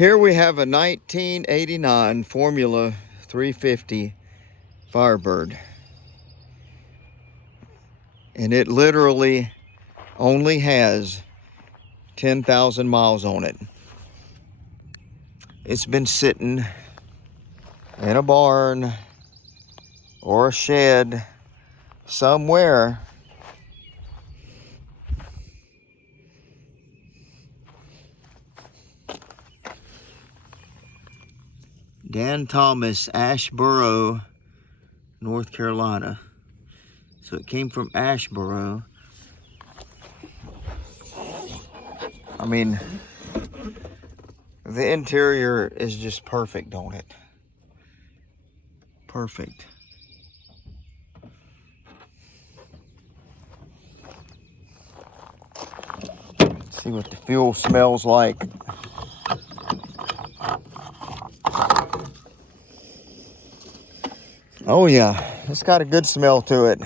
Here we have a 1989 Formula 350 Firebird. And it literally only has 10,000 miles on it. It's been sitting in a barn or a shed somewhere. Dan Thomas, Asheboro, North Carolina. So it came from Asheboro. I mean, the interior is just perfect on it. Perfect. Let's see what the fuel smells like. Oh yeah, it's got a good smell to it.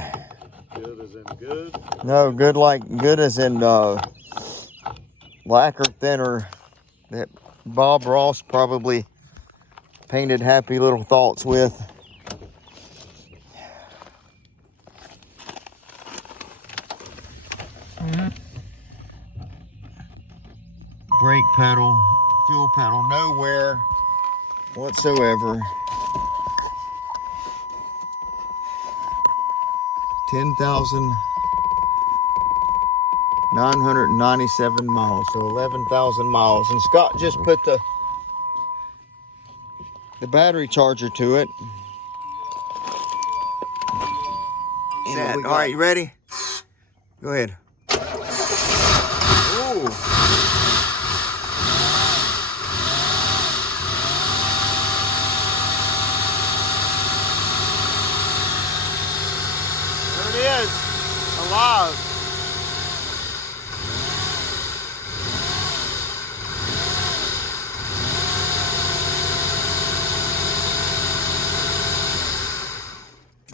Good as in good? No, good as in lacquer thinner that Bob Ross probably painted happy little thoughts with. Brake pedal, fuel pedal, nowhere whatsoever. 10,997 miles, so 11,000 miles. And Scott just put the battery charger to it. All right, you ready? Go ahead. Ooh. There it is, alive.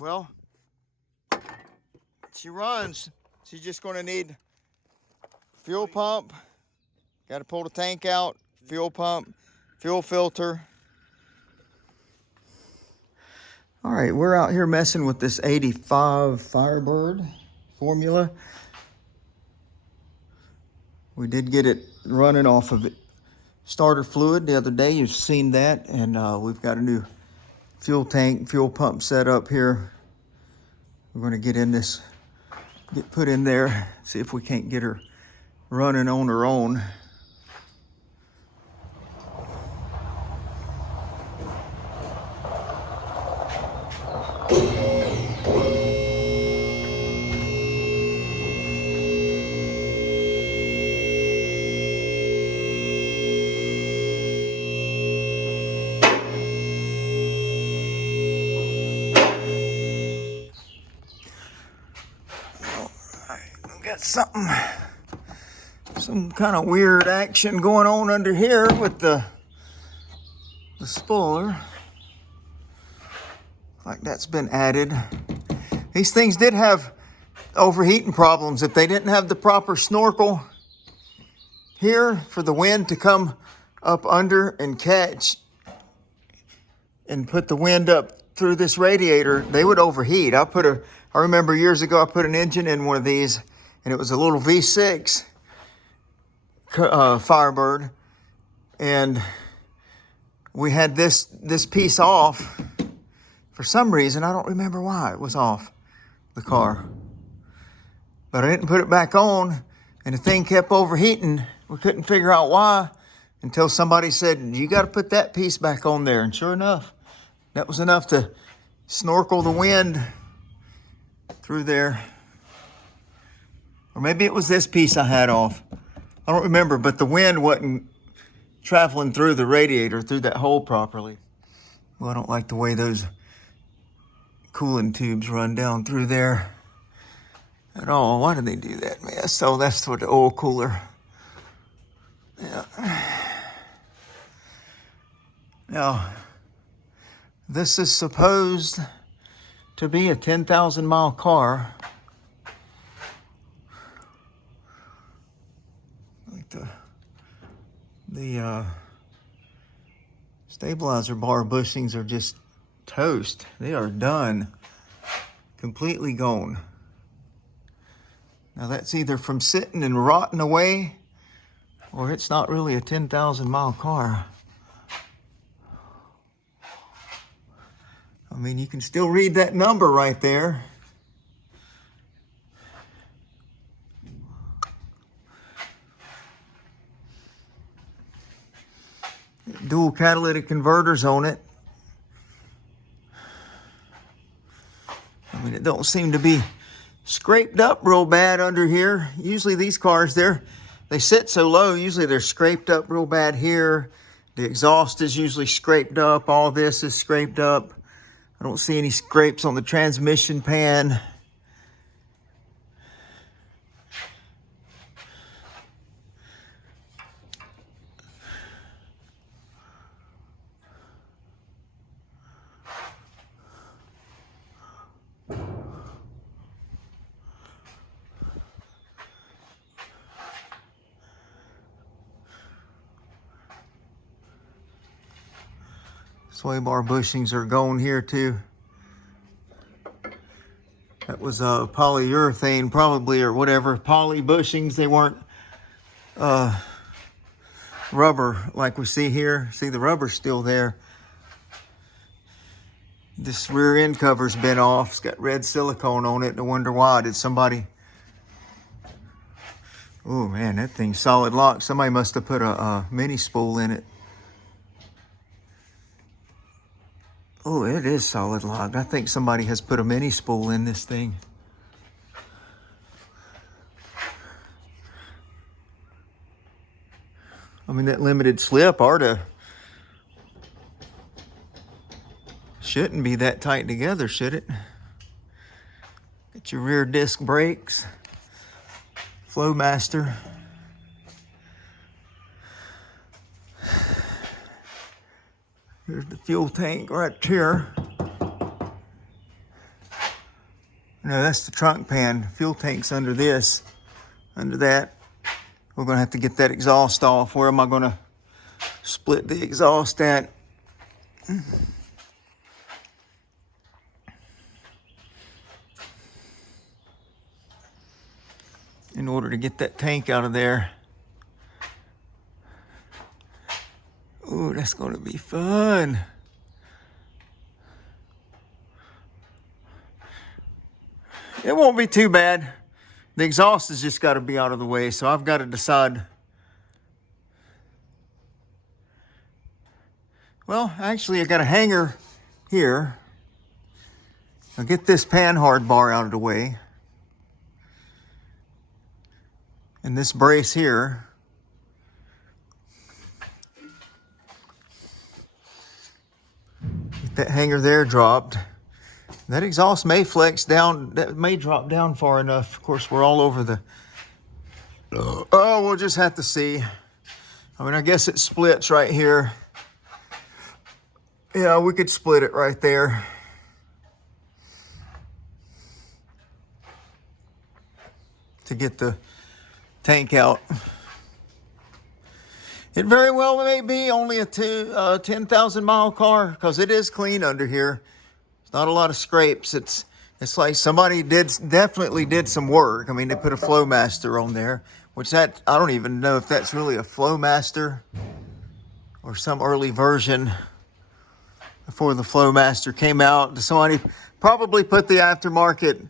Well, she runs. She's just going to need fuel pump. Got to pull the tank out, fuel pump, fuel filter. All right, we're out here messing with this 85 Firebird Formula. We did get it running off of starter fluid the other day. You've seen that. And we've got a new fuel tank, fuel pump set up here. We're going to get put in there, see if we can't get her running on her own. Got some kind of weird action going on under here with the spoiler. Like that's been added. These things did have overheating problems. If they didn't have the proper snorkel here for the wind to come up under and catch and put the wind up through this radiator, they would overheat. I remember years ago I put an engine in one of these, and it was a little V6 Firebird, and we had this piece off for some reason. I don't remember why it was off the car, but I didn't put it back on, and the thing kept overheating. We couldn't figure out why until somebody said, you got to put that piece back on there. And sure enough, that was enough to snorkel the wind through there. Or maybe it was this piece I had off. I don't remember, but the wind wasn't traveling through the radiator, through that hole properly. Well, I don't like the way those cooling tubes run down through there at all. Why do they do that, man? So that's for the oil cooler. Yeah. Now, this is supposed to be a 10,000 mile car. Like the Stabilizer bar bushings are just toast. They are done. Completely gone. Now that's either from sitting and rotting away, or it's not really a 10,000 mile car. I mean, you can still read that number right there. Dual catalytic converters on it. I mean, it don't seem to be scraped up real bad under here. Usually these cars, they sit so low, usually they're scraped up real bad here. The exhaust is usually scraped up. All this is scraped up. I don't see any scrapes on the transmission pan. Sway bar bushings are gone here too. That was polyurethane probably, or whatever, poly bushings. They weren't rubber like we see here. See, the rubber's still there. This rear end cover's been off. It's got red silicone on it. I wonder why. Did somebody... Oh man, that thing's solid lock. Somebody must have put a mini spool in it. Oh, it is solid locked. I think somebody has put a mini spool in this thing. I mean, that limited slip shouldn't be that tight together, should it? Get your rear disc brakes. Flowmaster. Here's the fuel tank right here. No, that's the trunk pan. Fuel tank's under this, under that. We're gonna have to get that exhaust off. Where am I gonna split the exhaust at? In order to get that tank out of there. Ooh, that's gonna be fun. It won't be too bad. The exhaust has just got to be out of the way, so I've got to decide. Well, actually, I got a hanger here. I'll get this panhard bar out of the way. And this brace here. Get that hanger there dropped. That exhaust may flex down, that may drop down far enough. Of course, we're all over the... Oh, we'll just have to see. I mean, I guess it splits right here. Yeah, we could split it right there. To get the tank out. It very well may be only a 10,000 mile car, because it is clean under here. Not a lot of scrapes. It's like somebody definitely did some work. I mean, they put a Flowmaster on there, which I don't even know if that's really a Flowmaster or some early version before the Flowmaster came out. Somebody probably put the aftermarket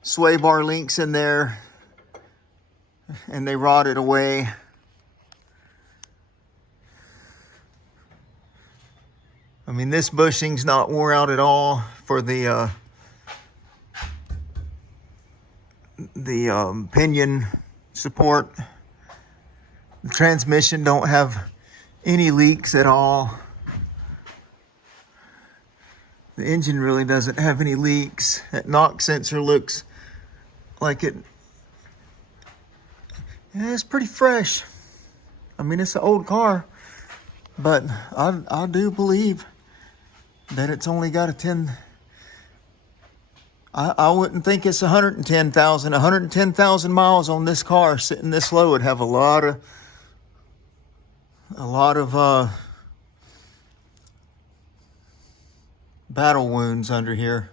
sway bar links in there and they rotted away. I mean, this bushing's not wore out at all for the pinion support. The transmission don't have any leaks at all. The engine really doesn't have any leaks. That knock sensor looks like it. Yeah, it's pretty fresh. I mean, it's an old car, but I do believe that it's only got a 10. I wouldn't think it's 110,000. 110,000 miles on this car sitting this low would have a lot of battle wounds under here.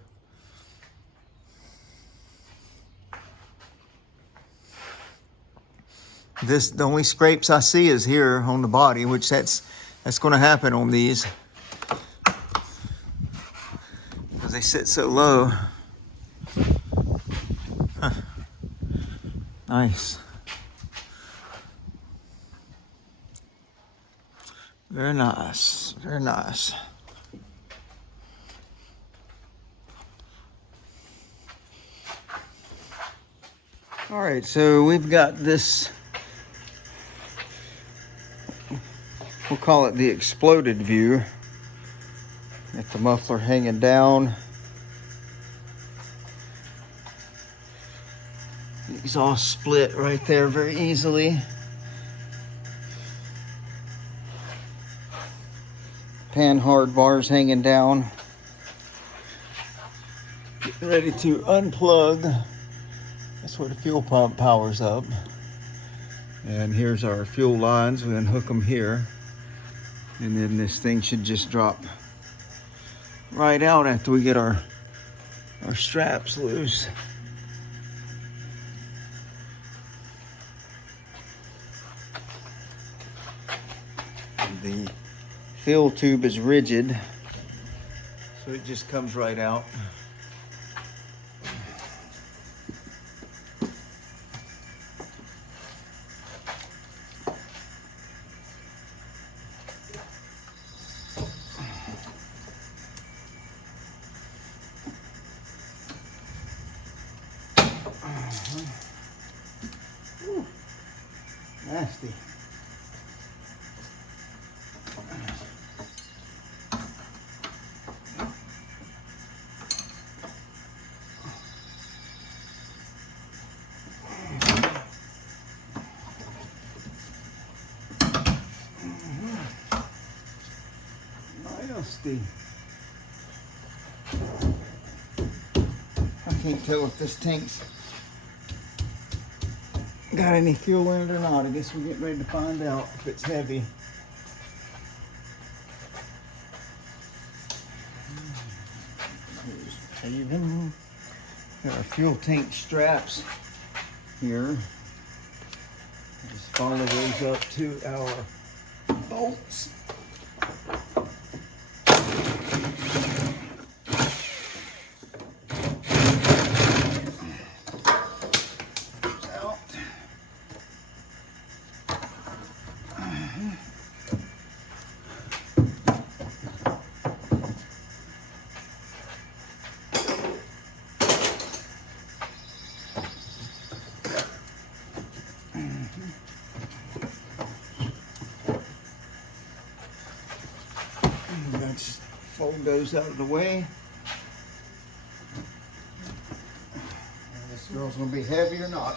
The only scrapes I see is here on the body, which that's going to happen on these because they sit so low. Huh. Nice. Very nice. Very nice. All right, so we've got this, we'll call it the exploded view. Got the muffler hanging down. The exhaust split right there very easily. Panhard bars hanging down. Getting ready to unplug. That's where the fuel pump powers up. And here's our fuel lines. We unhook them here. And then this thing should just drop right out after we get our straps loose. The fill tube is rigid, so it just comes right out. Ooh, nasty. Nasty. I can't tell if this tank's got any fuel in it or not. I guess we're getting ready to find out if it's heavy. Here's even. Got our fuel tank straps here. Just follow those up to our bolts. Just fold those out of the way. This girl's gonna be heavy or not.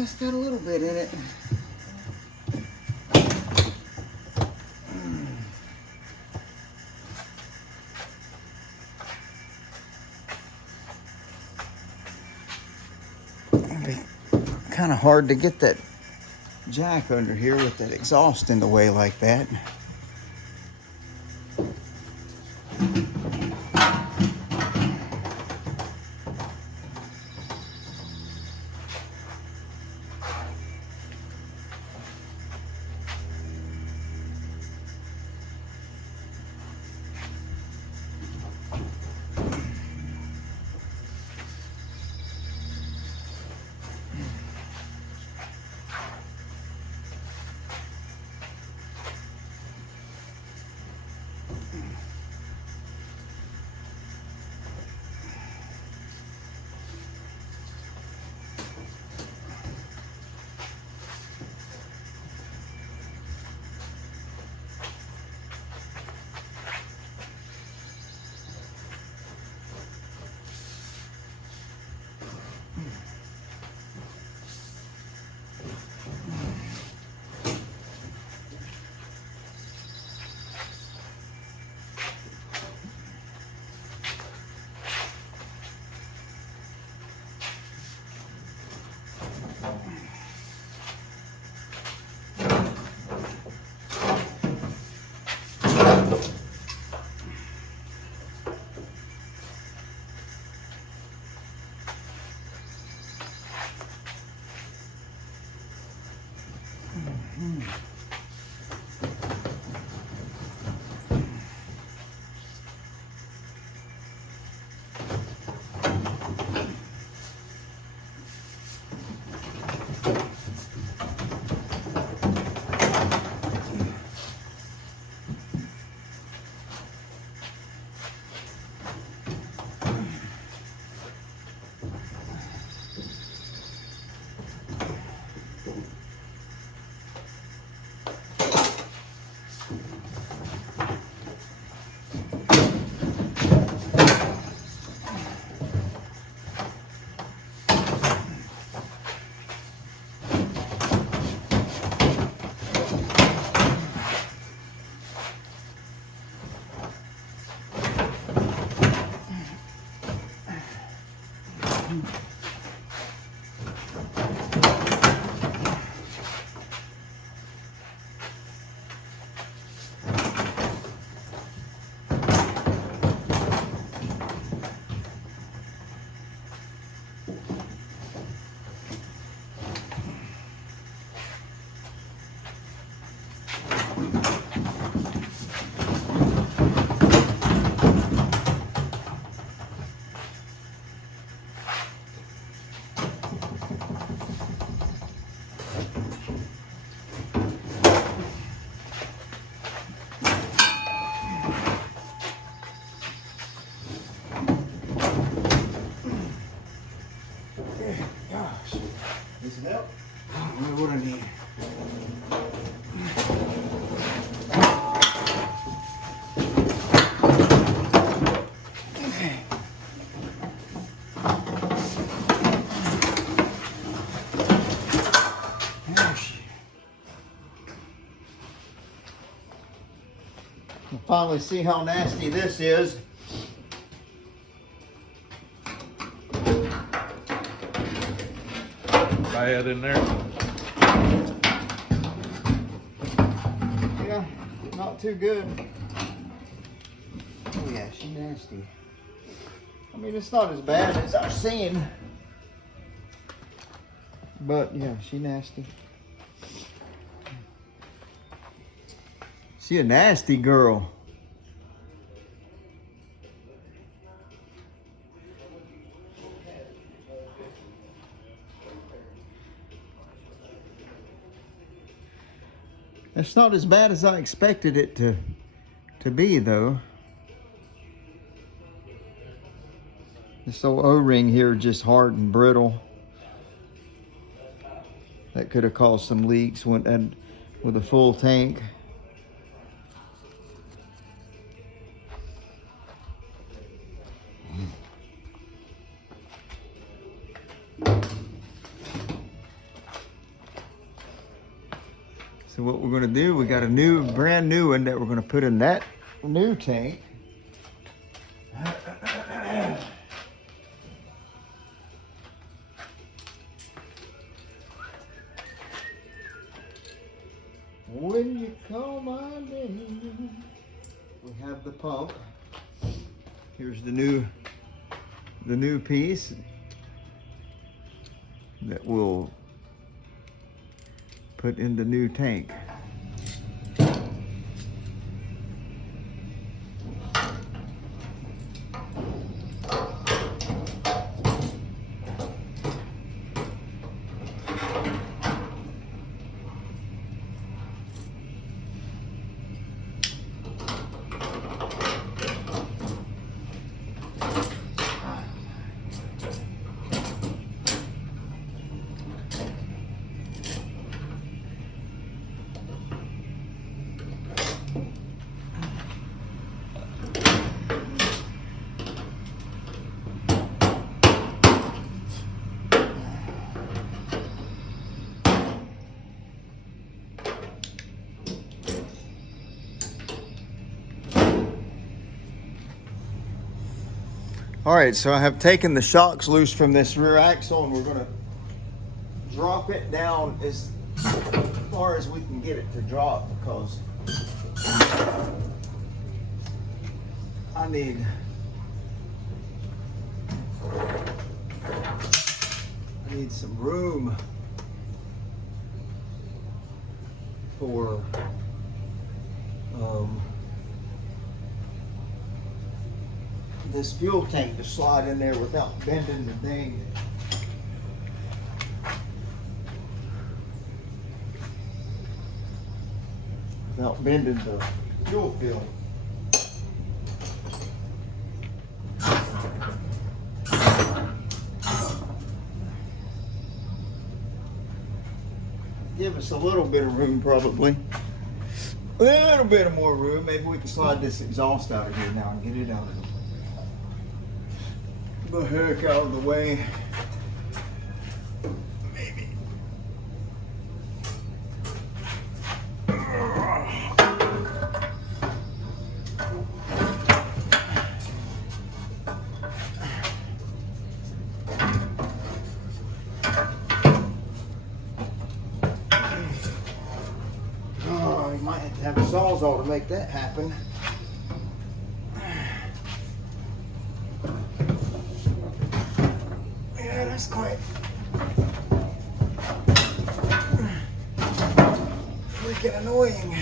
It's got a little bit in it. It'd be kind of hard to get that jack under here with that exhaust in the way like that. What I need. Okay. We'll finally see how nasty this is. Bad in there. Yeah, not too good. Oh yeah, she's nasty. I mean, it's not as bad as I've seen. But yeah, she nasty. She a nasty girl. It's not as bad as I expected it to be, though. This old O-ring here is just hard and brittle. That could have caused some leaks with a full tank. So what we're gonna do, we got a brand new one that we're gonna put in that new tank. When you call my name, we have the pump. Here's the new piece that we'll put in the new tank. All right, so I have taken the shocks loose from this rear axle and we're gonna drop it down as far as we can get it to drop because I need some room for this fuel tank to slide in there without bending the thing. Without bending the fuel fill. Give us a little bit of room probably. A little bit of more room. Maybe we can slide this exhaust out of here now and get it out of the heck out of the way. Maybe. Oh, you might have to have a sawzall to make that happen. That's quite freaking annoying.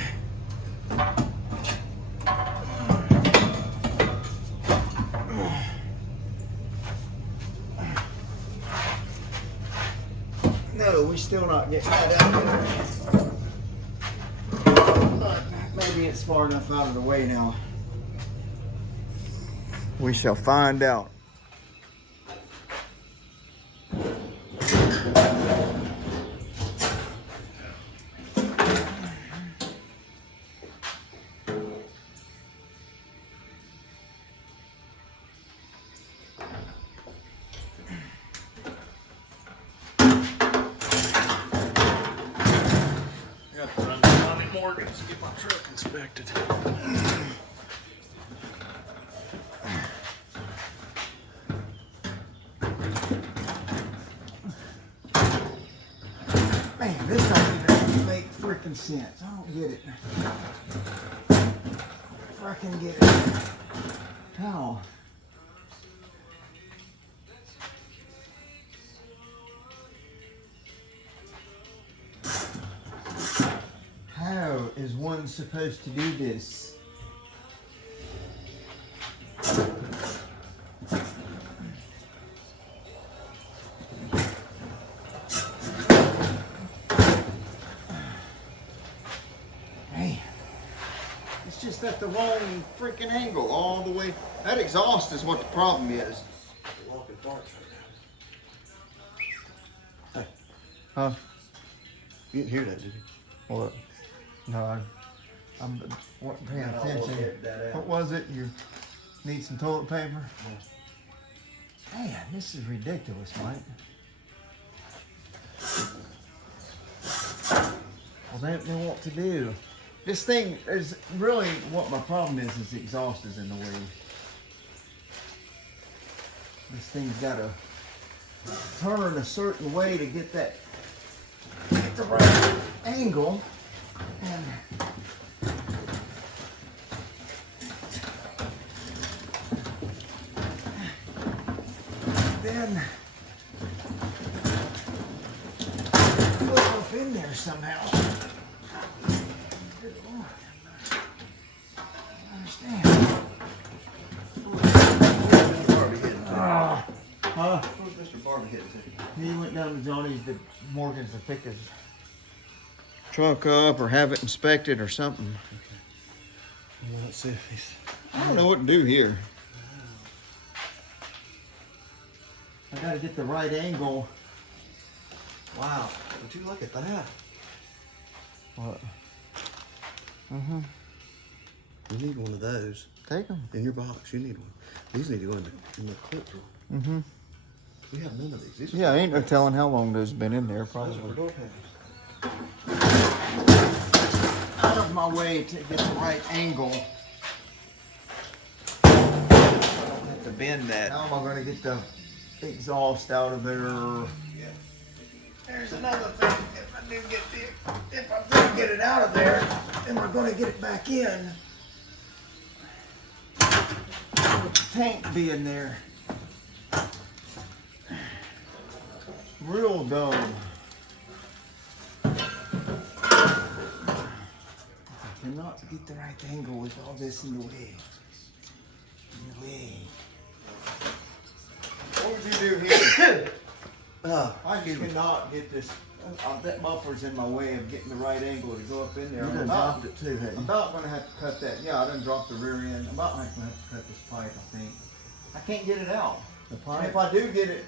No, we're still not getting that out there. But maybe it's far enough out of the way now. We shall find out. Morgan's to get my truck inspected. Man, this don't even make freaking sense. I don't get it. Freaking get it. How? How is one supposed to do this? Hey, it's just at the wrong freaking angle all the way. That exhaust is what the problem is. Walking farts right now. Huh? You didn't hear that, did you? What? No, I'm wasn't paying I'll attention. edit that out. What was it? You need some toilet paper? Man, this is ridiculous, Mike. Well, they don't know what to do. This thing is really what my problem is the exhaust is in the way. This thing's got to turn a certain way to get the right angle. And then flip up in there somehow. Good Lord. I understand. Where's Mr. Barbie heading to? Huh? Where's Mr. Barbie heading to? He went down to Johnny's, the Morgan's, to pick his truck up or have it inspected or something. Well, let's see if he's... I don't know what to do here. I gotta get the right angle. Wow, would you look at that? What? You need one of those. Take them. In your box, you need one. These need to go in the clip drawer. Mm-hmm. We have none of these. These are Yeah, ain't no telling how long those been in there, those are for probably. door panels. Out of my way to get the right angle. I don't have to bend that. How am I gonna get the exhaust out of there? Yeah. There's another thing. If I do get it out of there, then we're gonna get it back in. With the tank being there. Real dumb. I cannot get the right angle with all this in the way. In the way. What would you do here? I just cannot get this. That muffler's in my way of getting the right angle to go up in there. You done dropped it too, hey? I'm about going to have to cut that. Yeah, I done dropped the rear end. I'm about going to have to cut this pipe, I think. I can't get it out. The And pipe? if I do get it,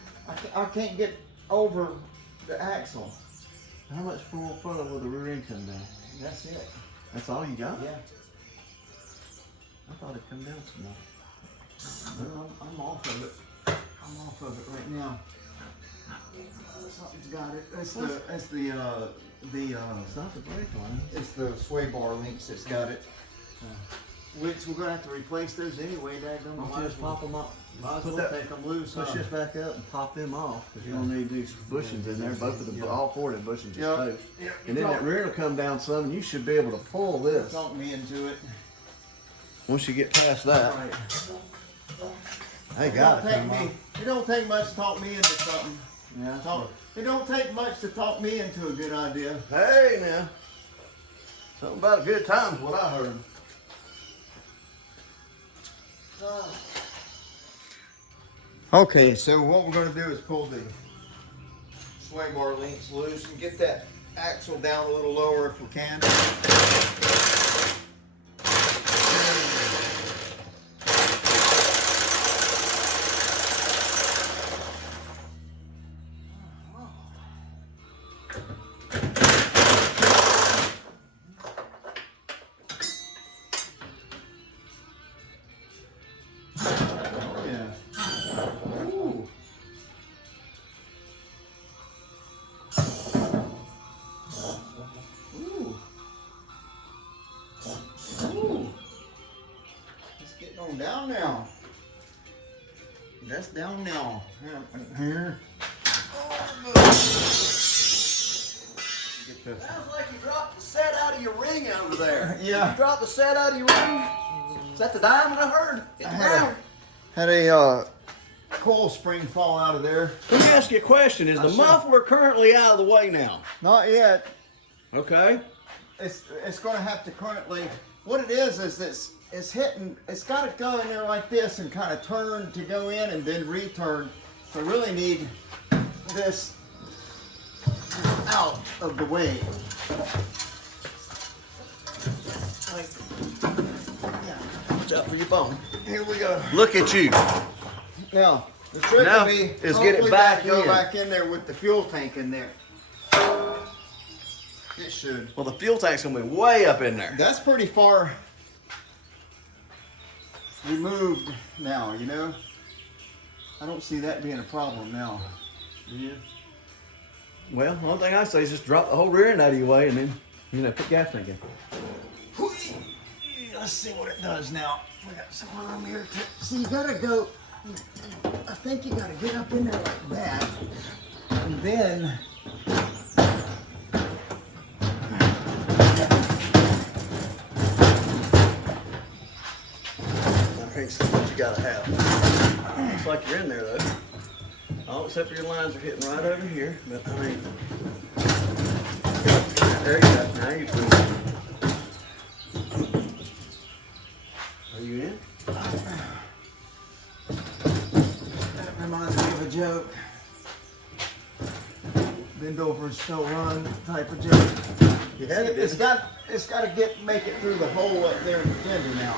I can't get over the axle. How much further will the rear end come down? That's it. That's all you got? Yeah. I thought it'd come down some more. Well, I'm off of it. I'm off of it right now. Something's got it. It's the It's not the brake line. it's the sway bar links that's got it. Which we're gonna have to replace those anyway, Daggum. Why don't you just pop them up? Might as Put well that, take them loose. push huh? this back up and pop them off, because you're gonna need these bushings in there. Both of the, all four of the bushings Yeah. exposed. Yeah, And then that rear will come down some, and you should be able to pull this. Talk me into it. Once you get past that, Right. they It got don't it. take me. It don't take much to talk me into something. Yeah. It don't take much to talk me into a good idea. Hey now, something about a good time's what I heard. Okay, so what we're gonna do is pull the sway bar links loose and get that axle down a little lower if we can. getting on down now. That's down now. Here. Sounds like you dropped the set out of your ring over there. Yeah. You dropped the set out of your ring? Is that the diamond I heard? It's brown. Had a coil spring fall out of there. Let me ask you a question. Is the muffler currently out of the way now? Not yet. Okay. It's going to have to currently. What it is it's hitting. It's got to go in there like this and kind of turn to go in and then return. So I really need this out of the way. Watch out for your phone. Here we go. Look at you. Now the trick Now will be is get it back go in. back in there with the fuel tank in there. It should. Well, the fuel tank's gonna be way up in there. That's pretty far removed now, you know. I don't see that being a problem now. Yeah. Well, the only thing I say is just drop the whole rear end out of your way and then, put gas tank in. Let's see what it does now. We got some room here to see. You gotta go. I think you gotta get up in there like that, and then. I think that's what you gotta have. Looks like you're in there though. All except for your lines are hitting right over here, but I mean, there you go. Now you're good. Are you in? That reminds me of a joke. Bend over and still run type of joke. You had it, It's got to make it through the hole up there in the fender now.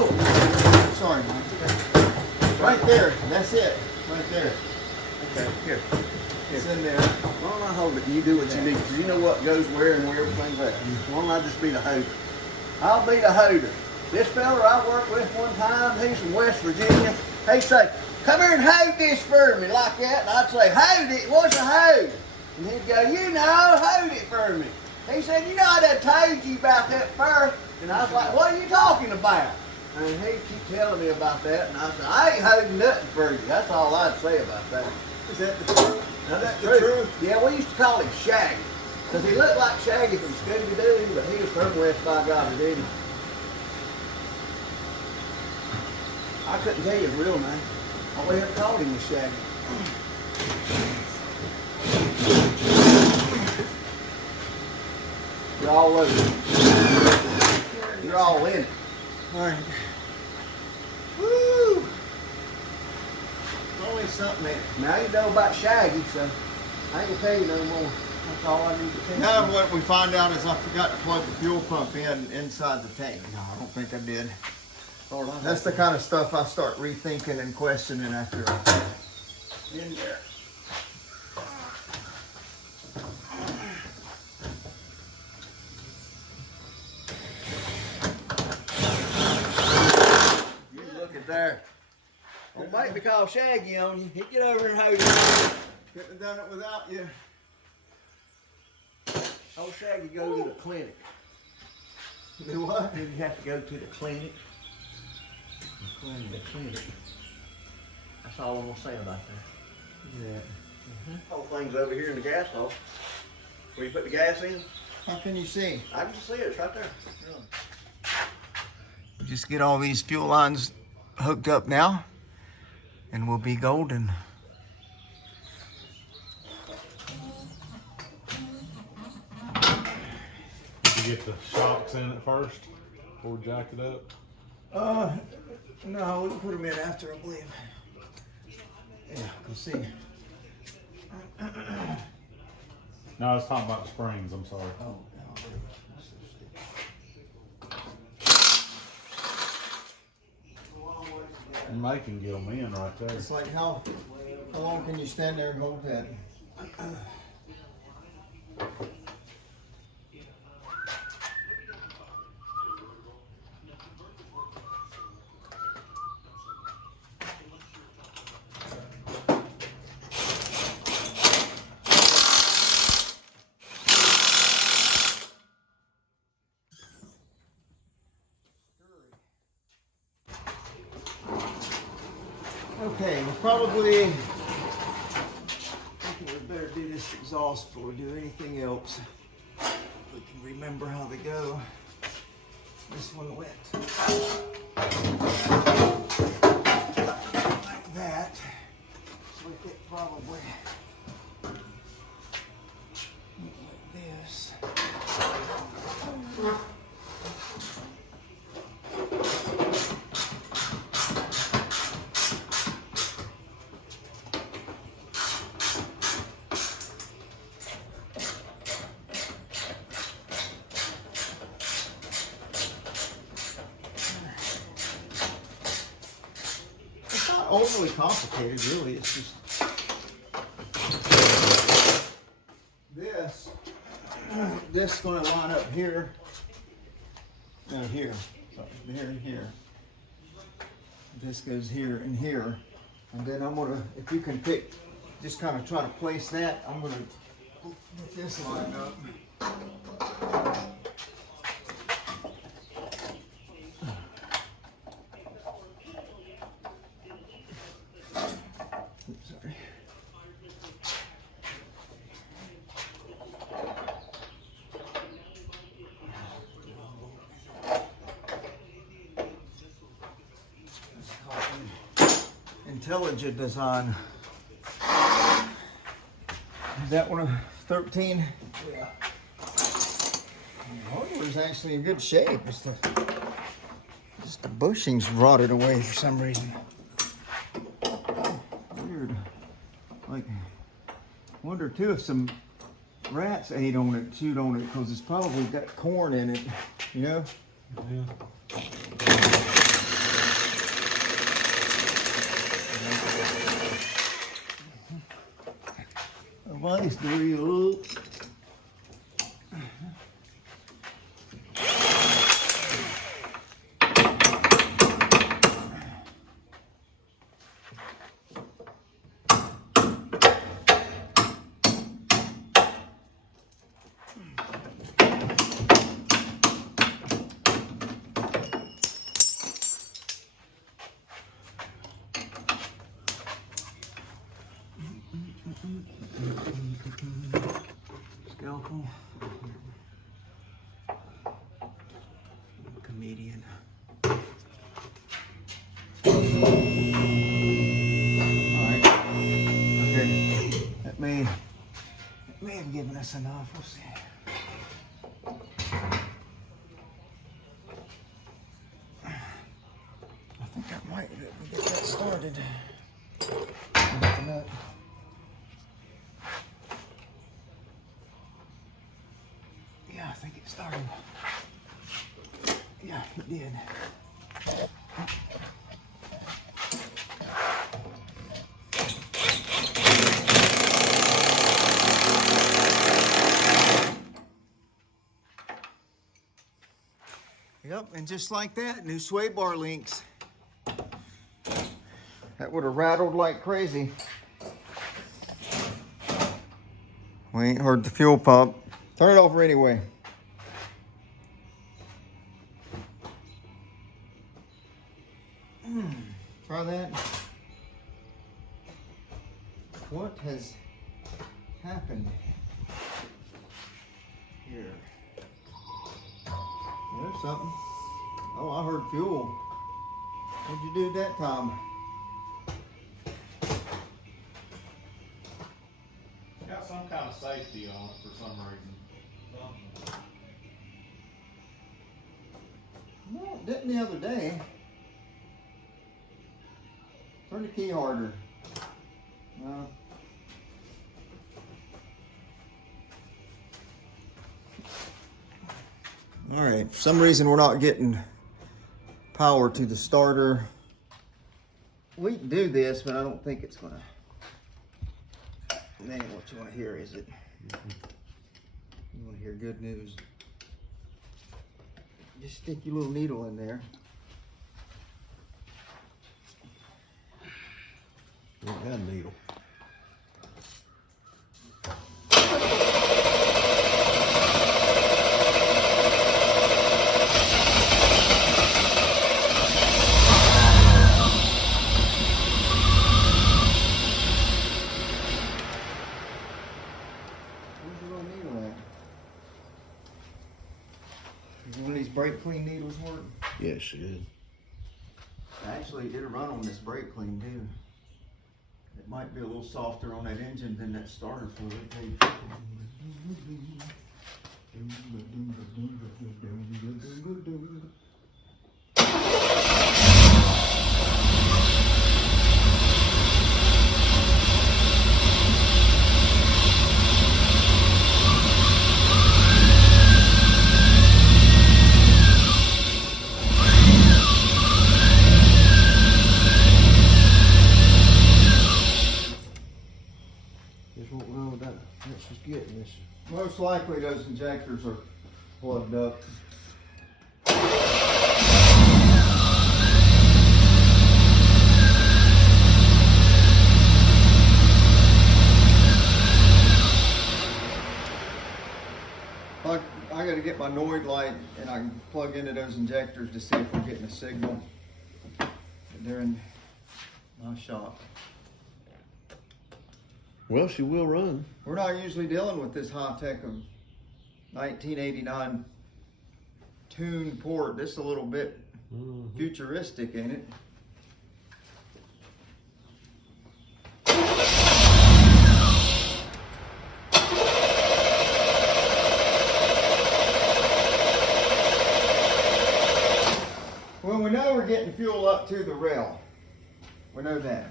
Oh, sorry, Mike. Right there. That's it. Right there. Okay, here. It's in there. Why don't I hold it and you do what you need? Because you know what goes where and where everything's at. Why don't I just be the holder? I'll be the holder. This fella I worked with one time, he's from West Virginia. He'd say, come here and hold this for me like that. And I'd say, hold it, what's a hold? And he'd go, hold it for me. He said, I done told you about that first. And I was like, what are you talking about? And he'd keep telling me about that. And I said, I ain't holding nothing for you. That's all I'd say about that. Is that the truth? That's the truth? Yeah, we used to call him Shaggy. Because he looked like Shaggy from Scooby-Doo, but he was from West by God, didn't he? I couldn't tell you his real name. All we ever called him was Shaggy. You're all over it. You're all in it. All right. Woo! Always something there. Now you know about Shaggy, so I ain't gonna tell you no more. That's all I need to tell you. Now what we find out is I forgot to plug the fuel pump inside the tank. No, I don't think I did. Lord, That's the kind of stuff I start rethinking and questioning after I'm in there. You look at there. Don't make me call Shaggy on you. He'd get over and hold it. Couldn't have done it without you. Old Shaggy go to the clinic. Do what? You have to go to the clinic. The clinic. That's all I'm gonna say about that. Yeah. Whole thing's over here in the gas hole. Where you put the gas in? How can you see? I can just see it. It's right there. Really. Just get all these fuel lines hooked up now, and we'll be golden. Did you get the shocks in at first before we jacked it up? No, we'll put them in after, I believe. Yeah, you see. No, I was talking about the springs. I'm sorry. Oh, And they can get them in right there. it's like how long can you stand there and hold that? Okay, we'll probably, I think we better do this exhaust before we do anything else. If we can remember how they go. This one went like that. So it probably went like this. Overly complicated, really. It's just this is going to line up here, no, here, so here and here. This goes here and here, and then I'm going to, if you can pick, just kind of try to place that. I'm going to get this lined up. Sorry. Intelligent design. Is that one of 13? Yeah. The hardware is actually in good shape. It's just the bushing's rotted away for some reason. Weird. Like, wonder too if some rats ate on it, chewed on it, because it's probably got corn in it, you know? Yeah. Vice grill. Scalpel. Comedian. Alright. Okay. That may have given us enough. We'll see. I think that might let me get that started. Yeah, I think it started. Yeah, it did. Yep, and just like that, new sway bar links. That would have rattled like crazy. We ain't heard the fuel pump. Turn it over anyway. Try that. What has happened here? There's something. Oh, I heard fuel. What'd you do that time? Got some kind of safety on it for some reason. No, it didn't the other day. Turn the key harder. No. All right, for some reason we're not getting power to the starter. We can do this, but I don't think it's gonna. That ain't what you want to hear, is it? You want to hear good news. Just stick your little needle in there. Ain't got a needle. clean needles work? Yeah, it should. Actually, it'll run on this brake clean too. It might be a little softer on that engine than that starter fluid. This won't run with that. What she's getting this. Most likely those injectors are plugged up. I gotta get my Noid light and I can plug into those injectors to see if we're getting a signal during my shop. Well, she will run. We're not usually dealing with this high tech of 1989 tuned port. This is a little bit futuristic, ain't it? Well, we know we're getting fuel up to the rail. We know that.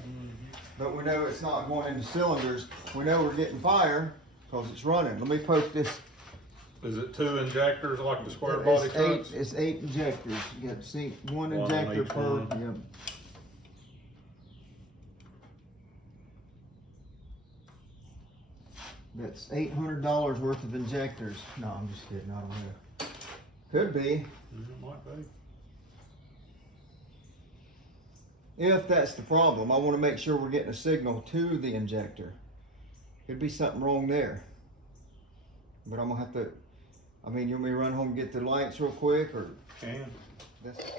But we know it's not going into cylinders. We know we're getting fire because it's running. Let me poke this. Is it 2 injectors like the square body trucks? It's 8 injectors. You got to see one One on injector each per. one. Yep. That's $800 worth of injectors. No, I'm just kidding. I don't know. Could be. It might be. If that's the problem, I want to make sure we're getting a signal to the injector. Could be something wrong there. But I'm gonna have to. I mean, you want me to run home and get the lights real quick, or? Can. That's...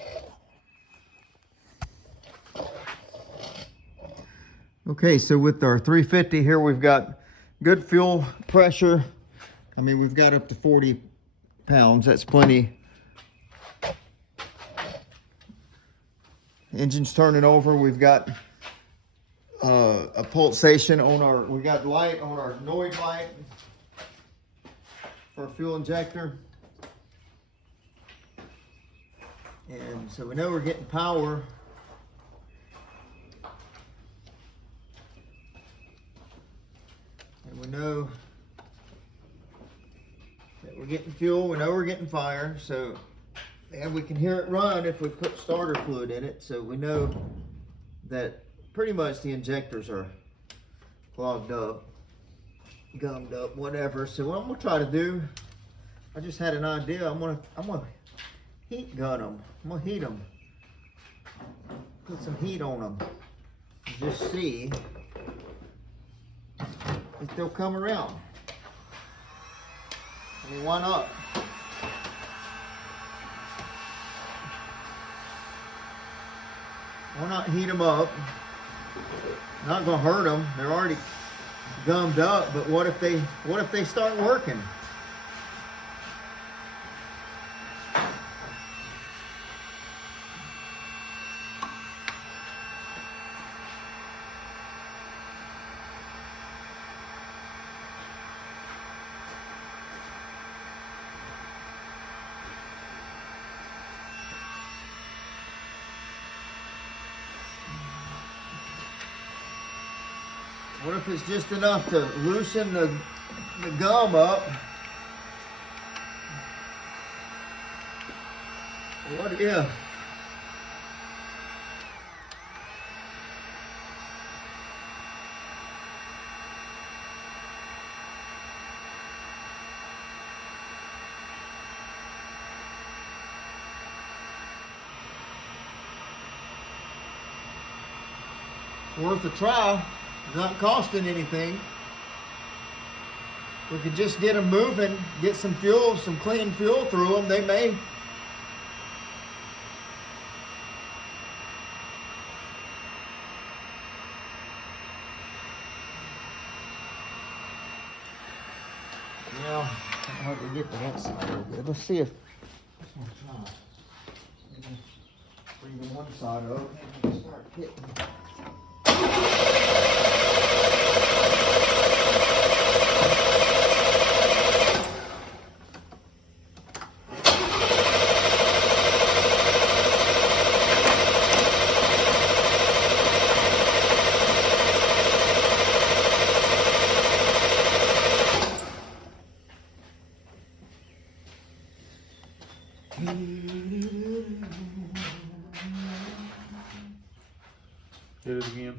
Okay, so with our 350 here, we've got good fuel pressure. I mean, we've got up to 40 pounds. That's plenty. Engine's turning over. We've got a pulsation on our. We got light on our Noid light for our fuel injector. And so we know we're getting power. And we know that we're getting fuel. We know we're getting fire. So, and we can hear it run if we put starter fluid in it. So we know that pretty much the injectors are clogged up, gummed up, whatever. So what I'm gonna try to do, I just had an idea. I'm gonna heat gun them. I'm gonna heat them. Put some heat on them. Just see if they'll come around. I mean, why not? Why not heat them up? Not gonna hurt them. They're already gummed up. But what if they start working? What if it's just enough to loosen the gum up? What if? Worth a try. Not costing anything. We could just get them moving, get some fuel, some clean fuel through them. They may. Yeah, I can hardly get to that side a little bit. Let's see if. Bring the one side over and start hitting. Hit it again.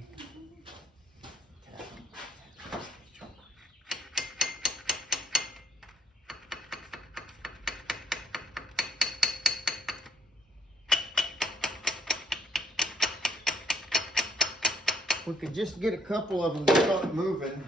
We could just get a couple of them to start moving.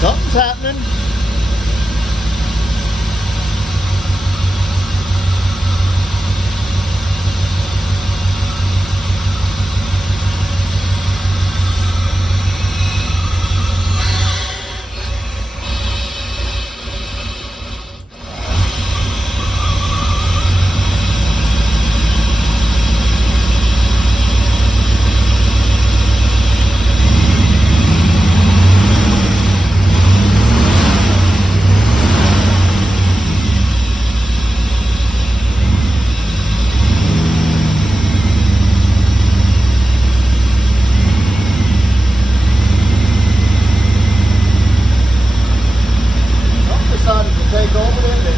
Something's happening. Decided to take over, didn't it?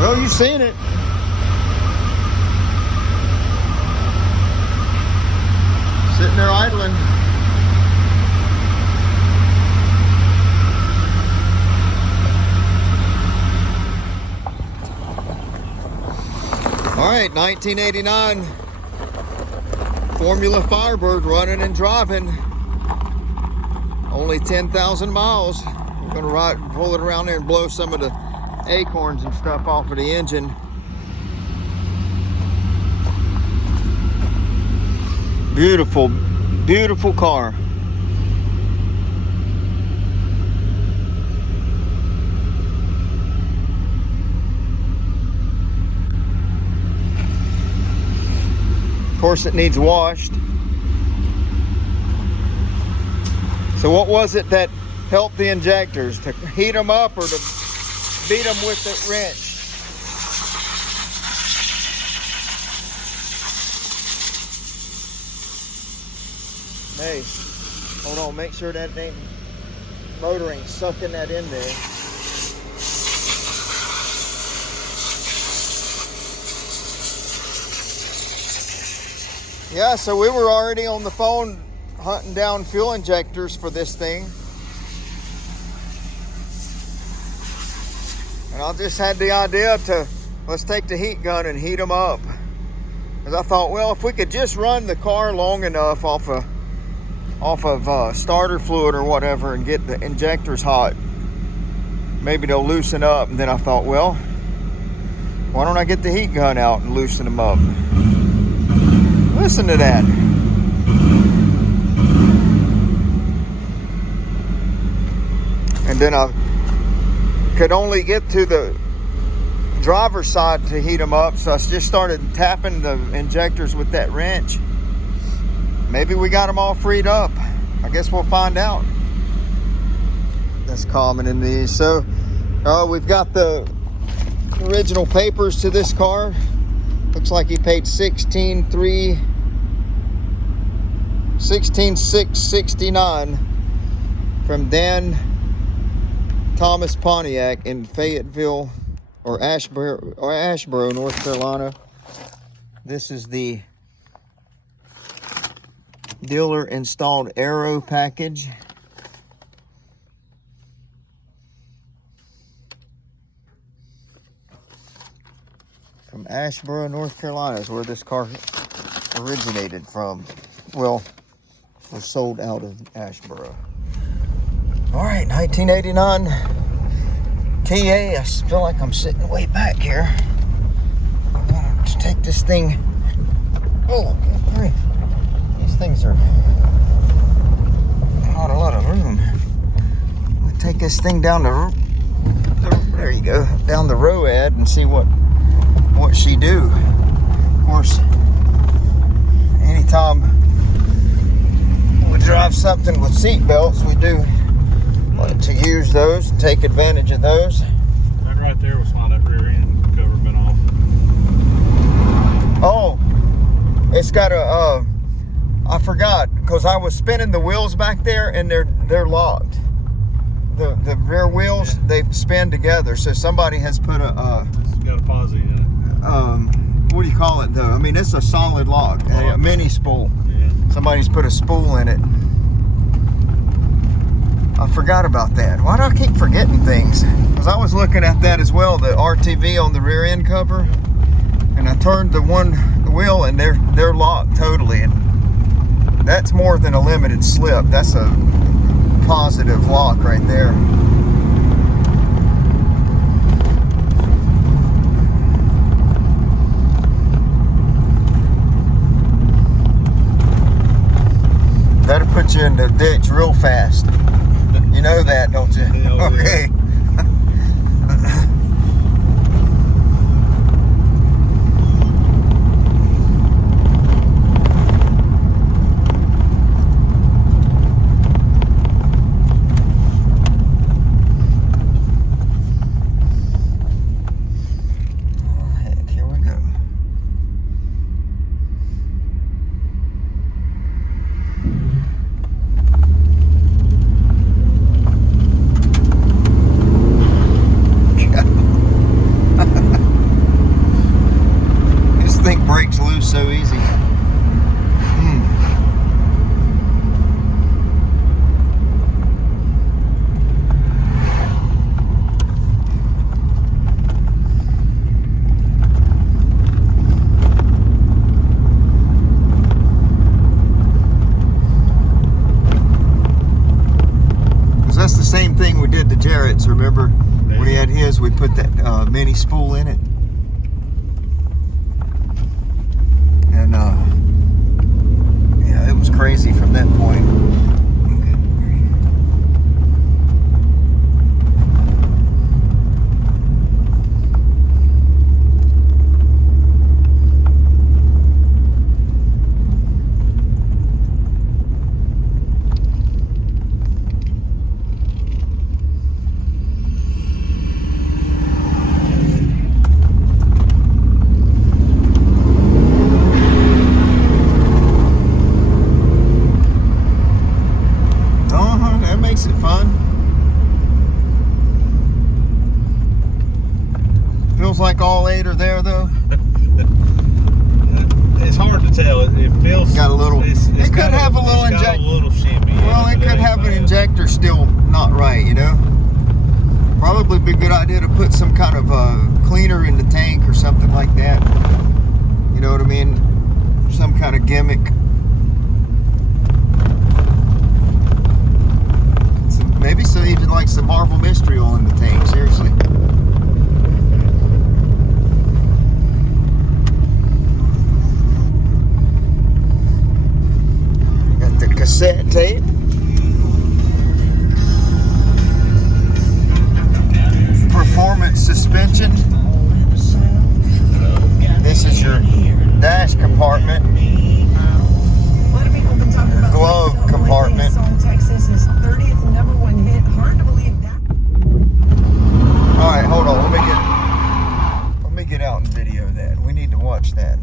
Well, you've seen it. Sitting there idling. All right, 1989 Formula Firebird running and driving. Only 10,000 miles. We're gonna pull it around there and blow some of the acorns and stuff off of the engine. Beautiful, beautiful car. Of course, it needs washed. So what was it that helped the injectors? To heat them up or to beat them with the wrench? Hey, hold on, make sure that ain't motoring, sucking that in there. Yeah, so we were already on the phone hunting down fuel injectors for this thing. And I just had the idea to, let's take the heat gun and heat them up. Because I thought, well, if we could just run the car long enough off of starter fluid or whatever and get the injectors hot, maybe they'll loosen up. And then I thought, well, why don't I get the heat gun out and loosen them up? Listen to that. And then I could only get to the driver's side to heat them up, so I just started tapping the injectors with that wrench. Maybe we got them all freed up. I guess we'll find out. That's common in these. So we've got the original papers to this car. Looks like he paid $16,669 from Dan Thomas Pontiac in Fayetteville or Asheboro, North Carolina. This is the dealer installed aero package. From Asheboro, North Carolina is where this car originated from. Well, was sold out of Asheboro. All right, 1989 TA. I feel like I'm sitting way back here. I'm gonna just take this thing. Oh, good grief. These things are not a lot of room. We'll take this thing down there you go, down the road and see what she do. Of course, anytime we drive something with seat belts, we do like to use those, take advantage of those. That right there was why that rear end cover been off. Oh, it's got a, I forgot, because I was spinning the wheels back there and they're locked. The rear wheels, yeah, they spin together. So somebody has put a, it's got a posi in it. What do you call it though? I mean, it's a solid lock, a mini spool. Yeah. Somebody's put a spool in it. I forgot about that. Why do I keep forgetting things? Because I was looking at that as well, the RTV on the rear end cover, and I turned the wheel and they're locked totally. And that's more than a limited slip. That's a positive lock right there. That'll put you in the ditch real fast. You know that, don't you? Yeah, okay. Jarrett's. Remember when he had his, we put that mini spool in it. And yeah, it was crazy from that point. Makes it fun. Feels like all 8 are there though. It's hard to tell. It feels got a little. It could have a little injector. A little shimmy. Well, it could have an injector still not right. You know. Probably be a good idea to put some kind of cleaner in the tank or something like that. You know what I mean? Some kind of gimmick. Maybe so, even like some Marvel Mystery Oil in the tank, seriously. Got the cassette tape. Performance suspension. This is your dash compartment. Your glove compartment. Texas's 30th #1 hit. Hard to believe that. All right, hold on. Let me get out and video that. We need to watch that.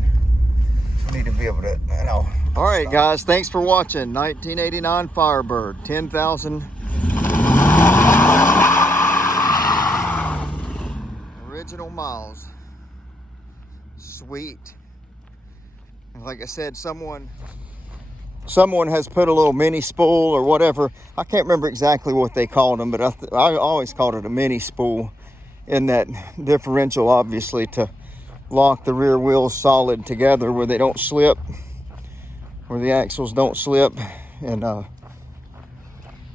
We need to be able to, you know. All right, guys. Thanks for watching. 1989 Firebird, 10,000 original miles. Sweet. Like I said, someone has put a little mini spool or whatever. I can't remember exactly what they called them, but I always called it a mini spool in that differential, obviously, to lock the rear wheels solid together where they don't slip, where the axles don't slip. And well,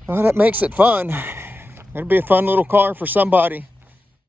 that makes it fun. It'll be a fun little car for somebody.